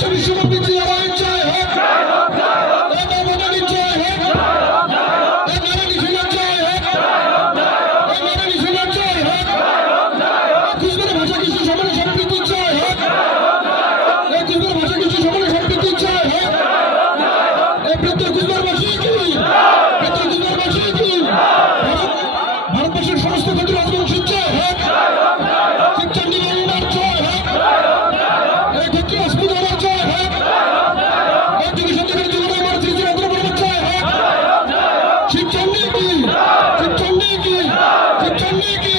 চল্লিশ শতাব্দীতে যারা शिक्षण की शिक्षण की शिक्षण की